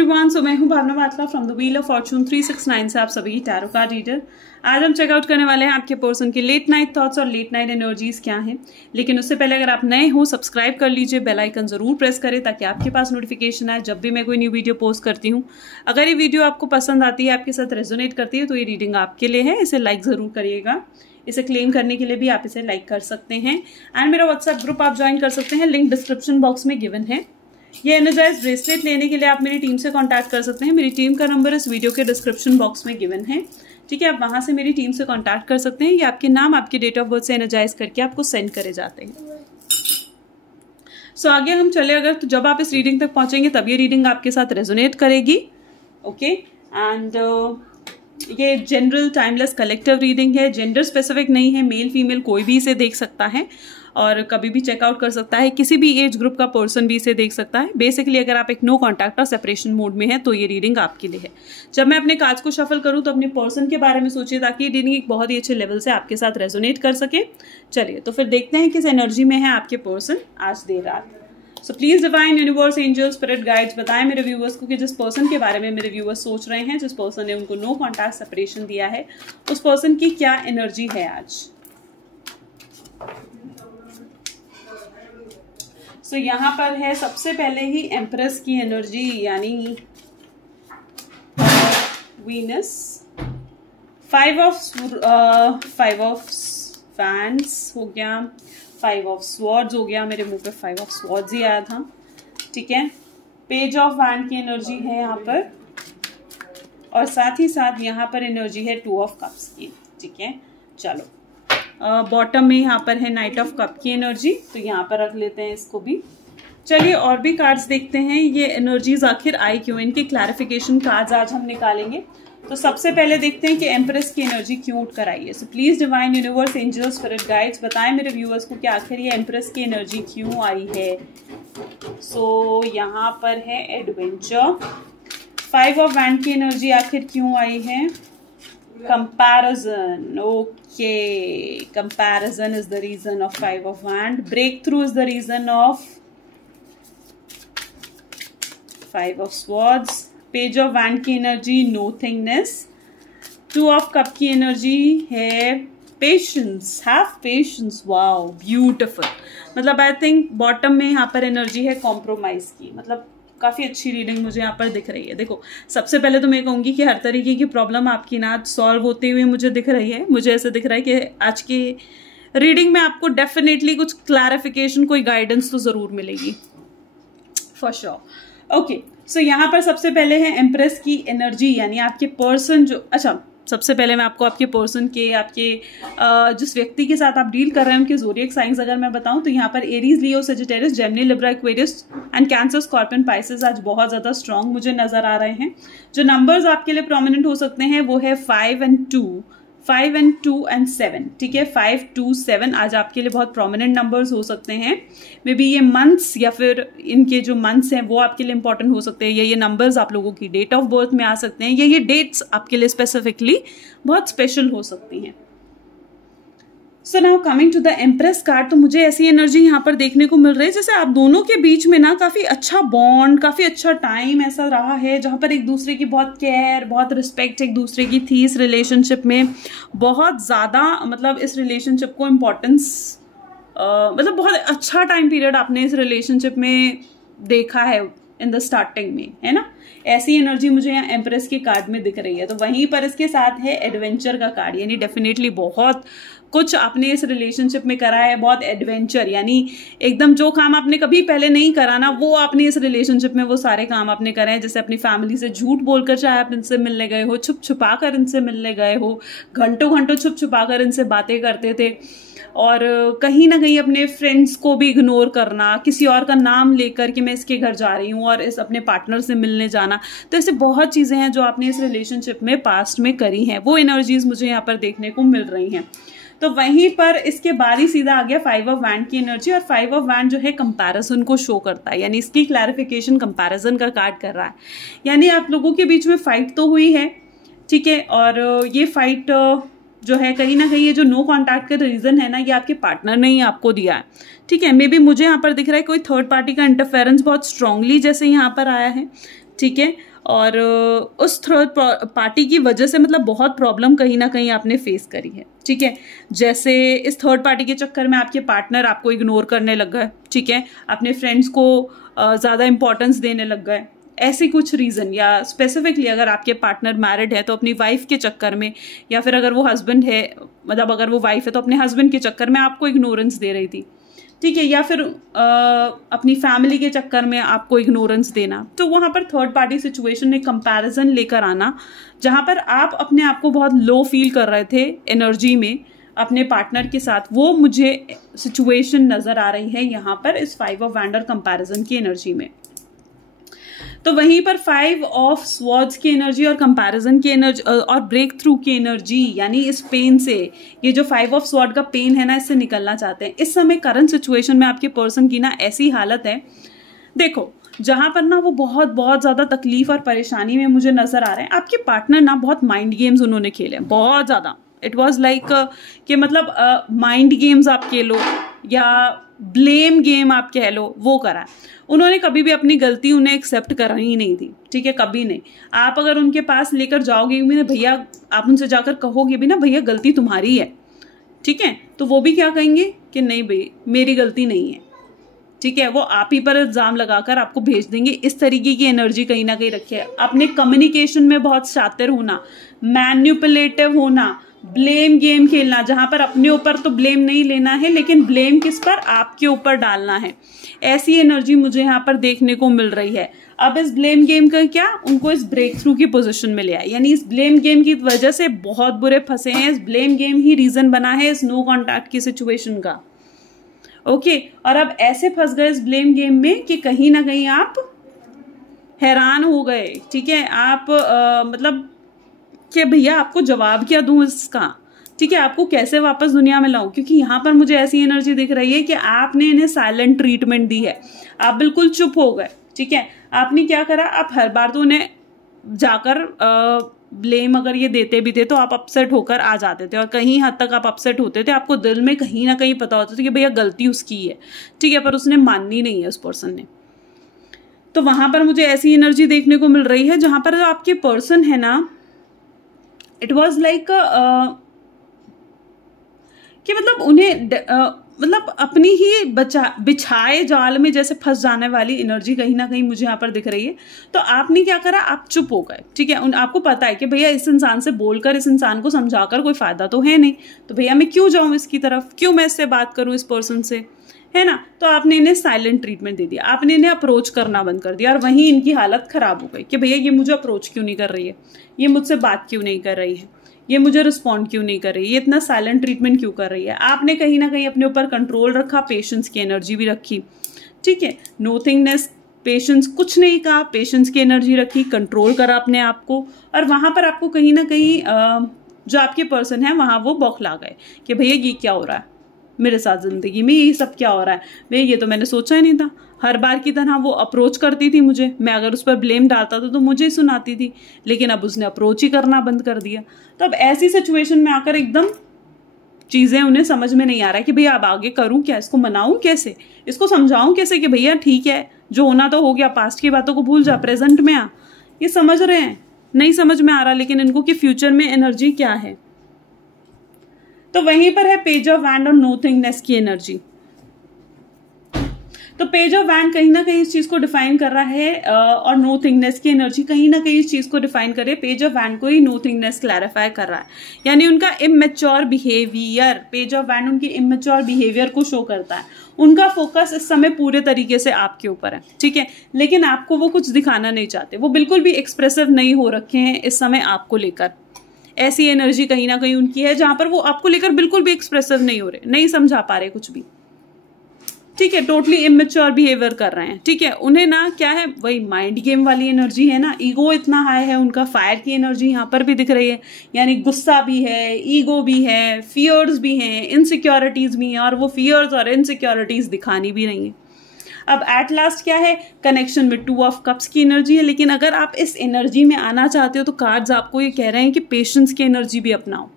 Everyone, so मैं हूं Bhavna Batla from the wheel of fortune 369 से आप सभी टैरो कार्ड रीडर। आज हम चेकआउट करने वाले हैं आपके पर्सन के लेट नाइट थॉट्स और लेट नाइट एनर्जीज क्या हैं। लेकिन उससे पहले अगर आप नए हो सब्सक्राइब कर लीजिए, बेल आइकन जरूर प्रेस करें ताकि आपके पास नोटिफिकेशन आए जब भी मैं कोई न्यू वीडियो पोस्ट करती हूँ। अगर ये वीडियो आपको पसंद आती है, आपके साथ रेजोनेट करती है, तो ये रीडिंग आपके लिए है। इसे लाइक जरूर करिएगा। इसे क्लेम करने के लिए भी आप इसे लाइक कर सकते हैं एंड मेरा व्हाट्सएप ग्रुप आप ज्वाइन कर सकते हैं, लिंक डिस्क्रिप्शन बॉक्स में गिवन है। ये एनर्जाइज ब्रेसलेट लेने के लिए आप मेरी टीम से कांटेक्ट कर सकते हैं। मेरी टीम का नंबर इस वीडियो के डिस्क्रिप्शन बॉक्स में गिवन है, ठीक है। आप वहां से मेरी टीम से कांटेक्ट कर सकते हैं। ये आपके नाम, आपके डेट ऑफ बर्थ से एनर्जाइज करके आपको सेंड करे जाते हैं। सो आगे हम चले, अगर तो जब आप इस रीडिंग तक पहुंचेंगे तब ये रीडिंग आपके साथ रेजोनेट करेगी, ओके। एंड ये जनरल टाइमलेस कलेक्टिव रीडिंग है, जेंडर स्पेसिफिक नहीं है, मेल फीमेल कोई भी इसे देख सकता है और कभी भी चेकआउट कर सकता है। किसी भी एज ग्रुप का पर्सन भी इसे देख सकता है। बेसिकली अगर आप एक नो कॉन्टैक्ट और सेपरेशन मोड में है तो ये रीडिंग आपके लिए है। जब मैं अपने कार्ड्स को शफल करूं तो अपने पर्सन के बारे में सोचिए ताकि ये रीडिंग एक बहुत ही अच्छे लेवल से आपके साथ रेजोनेट कर सके। चलिए तो फिर देखते हैं किस एनर्जी में है आपके पर्सन आज देर रात। So please divine universe angel spirit guides बताएं मेरे व्यूअर्स को कि जिस पर्सन के बारे में मेरे व्यूअर्स सोच रहे हैं, जिस पर्सन ने उनको नो कॉन्टैक्ट सेपरेशन दिया है, उस पर्सन की क्या एनर्जी है आज। सो यहाँ पर है सबसे पहले ही एम्प्रेस की एनर्जी, यानी वीनस। फाइव ऑफ फैंस हो गया, 5 ऑफ स्वॉर्ड्स हो गया, मेरे मुंह पे 5 ऑफ स्वॉर्ड्स ही आया था, ठीक है। पेज ऑफ वैंड की एनर्जी है यहाँ पर और साथ ही साथ यहाँ पर एनर्जी है 2 ऑफ कप्स की, ठीक है। चलो बॉटम में यहाँ पर है नाइट ऑफ कप की एनर्जी, तो यहाँ पर रख लेते हैं इसको भी। चलिए और भी कार्ड्स देखते हैं ये एनर्जीज आखिर आई क्यों, इनकी क्लैरिफिकेशन कार्ड्स आज हम निकालेंगे। तो सबसे पहले देखते हैं कि एम्प्रेस की एनर्जी क्यों उठ कर आई है। So please divine universe angel spirit guides बताएं मेरे व्यूअर्स को कि आखिर ये एम्प्रेस की एनर्जी क्यों आई है। सो यहाँ पर है एडवेंचर। 5 ऑफ वैंड की एनर्जी आखिर क्यों आई है। Comparison, okay, comparison is the reason of 5 of wand. Break through is the reason of 5 of swords. Page of wand की एनर्जी नोथिंगनेस। 2 ऑफ कप की एनर्जी है patience, have patience, wow beautiful. मतलब I think bottom में यहाँ पर energy है compromise की। मतलब काफ़ी अच्छी रीडिंग मुझे यहाँ पर दिख रही है। देखो सबसे पहले तो मैं कहूँगी कि हर तरीके की प्रॉब्लम आपकी ना सॉल्व होते हुए मुझे दिख रही है। मुझे ऐसे दिख रहा है कि आज की रीडिंग में आपको डेफिनेटली कुछ क्लैरिफिकेशन, कोई गाइडेंस तो ज़रूर मिलेगी फॉर श्योर, ओके। सो यहाँ पर सबसे पहले है एम्प्रेस की एनर्जी, यानी आपके पर्सन जो, अच्छा सबसे पहले मैं आपको आपके पर्सन के, आपके जिस व्यक्ति के साथ आप डील कर रहे हैं उनके ज़ोडिएक साइंस अगर मैं बताऊं तो यहाँ पर Aries, Leo, Sagittarius, Gemini, Libra, Aquarius and cancer, scorpion, Pisces आज बहुत ज़्यादा स्ट्रॉन्ग मुझे नजर आ रहे हैं। जो नंबर्स आपके लिए प्रोमिनेंट हो सकते हैं वो है 5 and 2, 5 and 2 and 7, ठीक है। 5, 2, 7 आज आपके लिए बहुत प्रोमिनेंट नंबर्स हो सकते हैं। मे बी ये मंथ्स या फिर इनके जो मंथ्स हैं वो आपके लिए इंपॉर्टेंट हो सकते हैं, या ये नंबर्स आप लोगों की डेट ऑफ बर्थ में आ सकते हैं, या ये डेट्स आपके लिए स्पेसिफिकली बहुत स्पेशल हो सकती हैं। So now coming to the empress card, तो मुझे ऐसी एनर्जी यहाँ पर देखने को मिल रही है जैसे आप दोनों के बीच में ना काफ़ी अच्छा बॉन्ड, काफ़ी अच्छा टाइम ऐसा रहा है जहाँ पर एक दूसरे की बहुत केयर, बहुत रिस्पेक्ट एक दूसरे की थी इस रिलेशनशिप में। बहुत ज़्यादा मतलब इस रिलेशनशिप को इम्पोर्टेंस, मतलब बहुत अच्छा टाइम पीरियड आपने इस रिलेशनशिप में देखा है इन द स्टार्टिंग में, है ना। ऐसी एनर्जी मुझे यहाँ एम्प्रेस के कार्ड में दिख रही है। तो वहीं पर इसके साथ है एडवेंचर का कार्ड, यानी डेफिनेटली बहुत कुछ आपने इस रिलेशनशिप में करा है, बहुत एडवेंचर, यानी एकदम जो काम आपने कभी पहले नहीं करा ना वो आपने इस रिलेशनशिप में वो सारे काम आपने करे हैं। जैसे अपनी फैमिली से झूठ बोलकर चाहे आप इनसे मिलने गए हो, छुप छुपा कर इनसे मिलने गए हो, घंटों घंटों छुप छुपा कर इनसे बातें करते थे, और कहीं ना कहीं अपने फ्रेंड्स को भी इग्नोर करना, किसी और का नाम लेकर कि मैं इसके घर जा रही हूँ और इस अपने पार्टनर से मिलने जाना। तो ऐसे बहुत चीज़ें हैं जो आपने इस रिलेशनशिप में पास्ट में करी हैं, वो एनर्जीज मुझे यहाँ पर देखने को मिल रही हैं। तो वहीं पर इसके बाद ही सीधा आ गया 5 ऑफ वैंड की एनर्जी, और 5 ऑफ वैंड जो है कंपैरिजन को शो करता है, यानी इसकी क्लैरिफिकेशन कंपैरिजन का कार्ड कर रहा है। यानी आप लोगों के बीच में फाइट तो हुई है, ठीक है, और ये फाइट जो है कहीं ना कहीं ये जो नो कॉन्टैक्ट का रीजन है ना, ये आपके पार्टनर ने ही आपको दिया है, ठीक है। मे बी मुझे यहाँ पर दिख रहा है कोई थर्ड पार्टी का इंटरफेरेंस बहुत स्ट्रांगली जैसे यहाँ पर आया है, ठीक है। और उस थर्ड पार्टी की वजह से मतलब बहुत प्रॉब्लम कहीं ना कहीं आपने फेस करी है, ठीक है। जैसे इस थर्ड पार्टी के चक्कर में आपके पार्टनर आपको इग्नोर करने लग गए, ठीक है, अपने फ्रेंड्स को ज़्यादा इंपॉर्टेंस देने लग गए, ऐसे कुछ रीज़न। या स्पेसिफिकली अगर आपके पार्टनर मैरिड है तो अपनी वाइफ के चक्कर में, या फिर अगर वो हस्बैंड है, मतलब अगर वो वाइफ है तो अपने हस्बैंड के चक्कर में आपको इग्नोरेंस दे रही थी, ठीक है, या फिर अपनी फैमिली के चक्कर में आपको इग्नोरेंस देना। तो वहाँ पर थर्ड पार्टी सिचुएशन में कंपैरिजन लेकर आना, जहाँ पर आप अपने आप को बहुत लो फील कर रहे थे एनर्जी में अपने पार्टनर के साथ, वो मुझे सिचुएशन नज़र आ रही है यहाँ पर इस 5 ऑफ वैंडर कंपैरिजन की एनर्जी में। तो वहीं पर 5 ऑफ स्वॉर्ड्स की एनर्जी और कंपैरिजन की एनर्जी और ब्रेक थ्रू की एनर्जी, यानी इस पेन से, ये जो 5 ऑफ स्वॉर्ड का पेन है ना, इससे निकलना चाहते हैं। इस समय करंट सिचुएशन में आपके पर्सन की ना ऐसी हालत है, देखो, जहां पर ना वो बहुत बहुत ज्यादा तकलीफ और परेशानी में मुझे नजर आ रहे हैं। आपके पार्टनर ना बहुत माइंड गेम्स उन्होंने खेले, बहुत ज्यादा। इट वॉज लाइक कि मतलब माइंड गेम्स आप कह लो या ब्लेम गेम आप कह लो, वो करा। उन्होंने कभी भी अपनी गलती उन्हें एक्सेप्ट करनी ही नहीं थी, ठीक है, कभी नहीं। आप अगर उनके पास लेकर जाओगे भी ना भैया, आप उनसे जाकर कहोगे भी ना भैया गलती तुम्हारी है, ठीक है, तो वो भी क्या कहेंगे कि नहीं भाई मेरी गलती नहीं है, ठीक है, वो आप ही पर इल्जाम लगाकर आपको भेज देंगे। इस तरीके की एनर्जी कहीं ना कहीं रखी है। अपने कम्युनिकेशन में बहुत शातिर होना, मैन्युपुलेटिव होना, ब्लेम गेम खेलना, जहां पर अपने ऊपर तो ब्लेम नहीं लेना है लेकिन ब्लेम किस पर, आपके ऊपर डालना है। ऐसी एनर्जी मुझे यहाँ पर देखने को मिल रही है। अब इस ब्लेम गेम का क्या, उनको इस ब्रेक थ्रू की पोजीशन में ले आए, यानी इस ब्लेम गेम की वजह से बहुत बुरे फंसे हैं। इस ब्लेम गेम ही रीजन बना है इस नो कॉन्टैक्ट की सिचुएशन का, ओके। और अब ऐसे फंस गए इस ब्लेम गेम में कि कहीं ना कहीं आप हैरान हो गए, ठीक है, आप मतलब कि भैया आपको जवाब क्या दूं इसका, ठीक है, आपको कैसे वापस दुनिया में लाऊं। क्योंकि यहाँ पर मुझे ऐसी एनर्जी दिख रही है कि आपने इन्हें साइलेंट ट्रीटमेंट दी है, आप बिल्कुल चुप हो गए, ठीक है। आपने क्या करा, आप हर बार तो उन्हें जाकर ब्लेम अगर ये देते भी थे तो आप अपसेट होकर आ जाते थे, और कहीं हद तक आप अपसेट होते थे, आपको दिल में कहीं ना कहीं पता होता था कि भैया गलती उसकी है, ठीक है, पर उसने माननी नहीं है उस पर्सन ने। तो वहां पर मुझे ऐसी एनर्जी देखने को मिल रही है जहां पर जो आपके पर्सन है ना, इट वॉज लाइक कि मतलब उन्हें मतलब अपनी ही बिछाए जाल में जैसे फंस जाने वाली एनर्जी कहीं ना कहीं मुझे यहाँ पर दिख रही है। तो आपने क्या करा, आप चुप हो गए, ठीक है। आपको पता है कि भैया इस इंसान से बोलकर, इस इंसान को समझाकर कोई फायदा तो है नहीं, तो भैया मैं क्यों जाऊं इसकी तरफ, क्यों मैं इससे बात करूं इस पर्सन से, है ना। तो आपने इन्हें साइलेंट ट्रीटमेंट दे दिया, आपने इन्हें अप्रोच करना बंद कर दिया, और वहीं इनकी हालत खराब हो गई कि भैया ये मुझे अप्रोच क्यों नहीं कर रही है, ये मुझसे बात क्यों नहीं कर रही है, ये मुझे रिस्पॉन्ड क्यों नहीं कर रही है, ये इतना साइलेंट ट्रीटमेंट क्यों कर रही है। आपने कहीं ना कहीं अपने ऊपर कंट्रोल रखा, पेशेंस की एनर्जी भी रखी, ठीक है, नोथिंगनेस, पेशेंस, कुछ नहीं कहा, पेशेंस की एनर्जी रखी, कंट्रोल करा अपने आप को। और वहां पर आपको कहीं ना कहीं जो आपके पर्सन है वहां वो बौखला गए कि भैया ये क्या हो रहा है मेरे साथ, जिंदगी में ये सब क्या हो रहा है, भैया ये तो मैंने सोचा ही नहीं था। हर बार की तरह वो अप्रोच करती थी मुझे, मैं अगर उस पर ब्लेम डालता था तो मुझे ही सुनाती थी, लेकिन अब उसने अप्रोच ही करना बंद कर दिया। तो अब ऐसी सिचुएशन में आकर एकदम चीज़ें उन्हें समझ में नहीं आ रहा है कि भैया अब आगे करूं क्या, इसको मनाऊं कैसे, इसको समझाऊं कैसे कि भैया ठीक है, जो होना तो हो गया, पास्ट की बातों को भूल जा, प्रेजेंट में आ। ये समझ रहे हैं, नहीं समझ में आ रहा लेकिन इनको कि फ्यूचर में एनर्जी क्या है। तो वहीं पर है पेज ऑफ वैंड और नोथिंगनेस की एनर्जी। तो पेज ऑफ वैंड कहीं ना कहीं इस चीज को डिफाइन कर रहा है, और नोथिंगनेस की एनर्जी कहीं ना कहीं इस चीज को डिफाइन कर रही है। पेज ऑफ वैंड को ही नोथिंगनेस क्लैरिफाई कर रहा है, यानी उनका immature behaviour, page of wand उनकी इमेच्योर बिहेवियर को शो करता है। उनका फोकस इस समय पूरे तरीके से आपके ऊपर है, ठीक है, लेकिन आपको वो कुछ दिखाना नहीं चाहते, वो बिल्कुल भी एक्सप्रेसिव नहीं हो रखे हैं इस समय आपको लेकर। ऐसी एनर्जी कहीं ना कहीं उनकी है जहां पर वो आपको लेकर बिल्कुल भी एक्सप्रेसिव नहीं हो रहे, नहीं समझा पा रहे कुछ भी, ठीक है, टोटली इमेच्योर बिहेवियर कर रहे हैं, ठीक है। उन्हें ना क्या है, वही माइंड गेम वाली एनर्जी है ना, ईगो इतना हाई है उनका, फायर की एनर्जी यहाँ पर भी दिख रही है, यानी गुस्सा भी है, ईगो भी है, फियर्स भी हैं, इनसिक्योरिटीज भी हैं, और वो फियर्स और इनसिक्योरिटीज दिखानी भी नहीं है। अब एट लास्ट क्या है, कनेक्शन में 2 ऑफ कप्स की एनर्जी है। लेकिन अगर आप इस एनर्जी में आना चाहते हो तो कार्ड्स आपको ये कह रहे हैं कि पेशेंस की एनर्जी भी अपनाओ,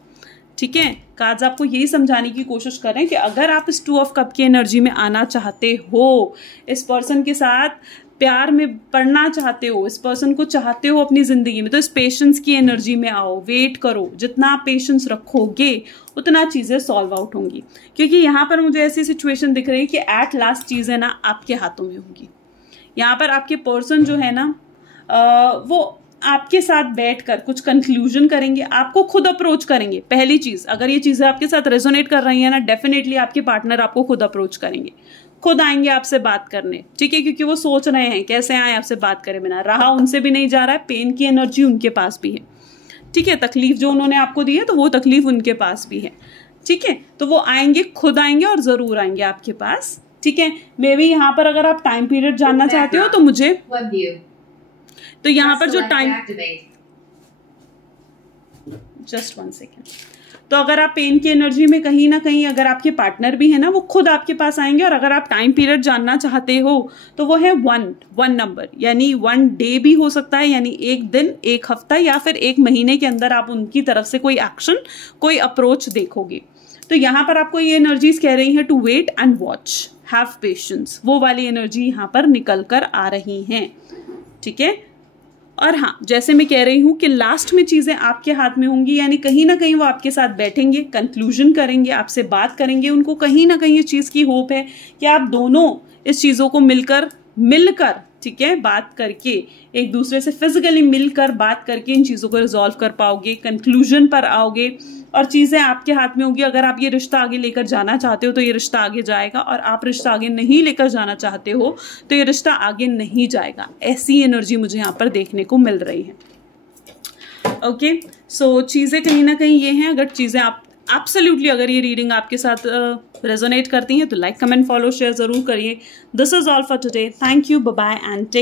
ठीक है। कार्ड्स आपको यही समझाने की कोशिश कर रहे हैं कि अगर आप इस 2 ऑफ कप की एनर्जी में आना चाहते हो, इस पर्सन के साथ प्यार में पड़ना चाहते हो, इस पर्सन को चाहते हो अपनी जिंदगी में, तो इस पेशेंस की एनर्जी में आओ, वेट करो। जितना आप पेशेंस रखोगे उतना चीजें सॉल्व आउट होंगी, क्योंकि यहाँ पर मुझे ऐसी सिचुएशन दिख रही है कि एट लास्ट चीजें ना आपके हाथों में होंगी। यहाँ पर आपके पर्सन जो है ना वो आपके साथ बैठकर कुछ कंक्लूजन करेंगे, आपको खुद अप्रोच करेंगे। पहली चीज, अगर ये चीजें आपके साथ रेजोनेट कर रही है ना, डेफिनेटली आपके पार्टनर आपको खुद अप्रोच करेंगे, खुद आएंगे आपसे बात करने, ठीक है, क्योंकि वो सोच रहे हैं कैसे आए आपसे बात करे बिना। रहा उनसे भी नहीं जा रहा है, पेन की एनर्जी उनके पास भी है, ठीक है, तकलीफ जो उन्होंने आपको दी है तो वो तकलीफ उनके पास भी है, ठीक है। तो वो आएंगे, खुद आएंगे और जरूर आएंगे आपके पास, ठीक है। मे बी यहाँ पर अगर आप टाइम पीरियड जानना चाहते हो तो मुझे, तो यहाँ पर जो टाइम, जस्ट 1 सेकेंड, तो अगर आप पेन की एनर्जी में कहीं ना कहीं अगर आपके पार्टनर भी है ना, वो खुद आपके पास आएंगे। और अगर आप टाइम पीरियड जानना चाहते हो तो वो है 1 नंबर, यानी 1 डे भी हो सकता है, यानी 1 दिन, 1 हफ्ता या फिर 1 महीने के अंदर आप उनकी तरफ से कोई एक्शन, कोई अप्रोच देखोगे। तो यहाँ पर आपको ये एनर्जीज कह रही है to wait and watch, have patience, वो वाली एनर्जी यहाँ पर निकल कर आ रही हैं, ठीक है। और हाँ, जैसे मैं कह रही हूं कि लास्ट में चीजें आपके हाथ में होंगी, यानी कहीं ना कहीं वो आपके साथ बैठेंगे, कंक्लूजन करेंगे, आपसे बात करेंगे। उनको कहीं ना कहीं इस चीज की होप है कि आप दोनों इस चीजों को मिलकर ठीक है, बात करके, एक दूसरे से फिजिकली मिलकर बात करके इन चीजों को रिजॉल्व कर पाओगे, कंक्लूजन पर आओगे और चीजें आपके हाथ में होंगी। अगर आप ये रिश्ता आगे लेकर जाना चाहते हो तो ये रिश्ता आगे जाएगा, और आप रिश्ता आगे नहीं लेकर जाना चाहते हो तो ये रिश्ता आगे नहीं जाएगा। ऐसी एनर्जी मुझे यहाँ पर देखने को मिल रही है। ओके, सो चीजें कहीं ना कहीं ये हैं। अगर चीजें आप एब्सोल्युटली, अगर ये रीडिंग आपके साथ रेजोनेट करती हैं तो लाइक, कमेंट, फॉलो, शेयर जरूर करिए। This is all for today. Thank you, bye bye and take